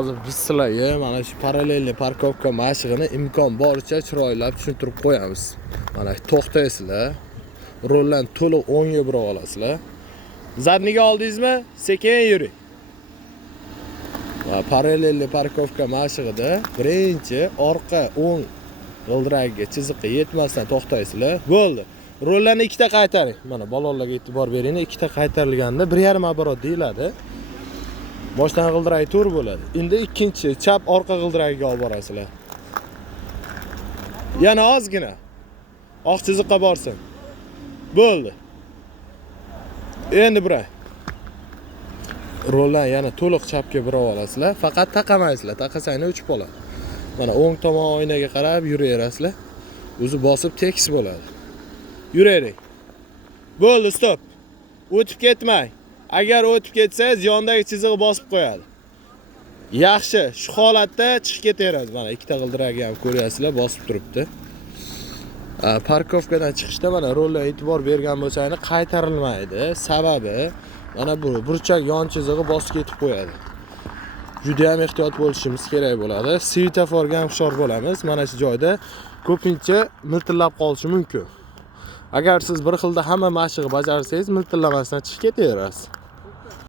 Hozir biz sizlarga mana shu parallelniy parkovka mashig'ini imkon boricha chiroylab tushuntirib qo'yamiz. Mana to'xtaysizlar. Rollarni to'liq o'ngga burib olasizlar. Zadniga oldingizmi? Sekin yuring. Va parallelniy parkovka mashig'ida birinchi orqa o'ng g'ildiragiga chiziqqa yetmasdan to'xtaysizlar. Bo'ldi. Rollarni ikkita qaytaring. Mana balolarga e'tibor bering. Ikkita qaytarilganda 1,5 oborot deyiladi. Boshdan g'ildiragi to'g'ri bo'ladi. Endi ikkinchi chap orqa g'ildiragiga olib borasizlar. Yana ozgina. Oq chiziqqa borsin. Bo'ldi. Endi buray. Rollarni yana to'liq chapga burib olasizlar. Faqat taqamaysizlar. Taqasanglar uchib qoladi. Mana o'ng tomon oynaga qarab yuraverasizlar. O'zi bosib tekis bo'ladi. Yuravering. Bo'ldi, stop. O'tib ketmang. Agar o'tib ketsangiz, yondagi chiziqni bosib qo'yadi. Yaxshi, shu holatda chiqib ketaverasiz. Mana ikkita g'ildiragi ham ko'ryapsizlar, bosib turibdi. Parkovkadan chiqishda mana rolga e'tibor bergan bo'lsangiz, qaytarilmaydi. Sababi mana bu burchak yon chizig'i bosib ketib qo'yadi. Juda ham ehtiyot bo'lishimiz kerak bo'ladi. Svetoforga ham hushyor bo'lamiz. Mana shu joyda ko'pincha miltillab qolishi mumkin. Agar siz bir xilda hamma mashqni bajarsangiz, miltillamasdan chiqib ketaverasiz.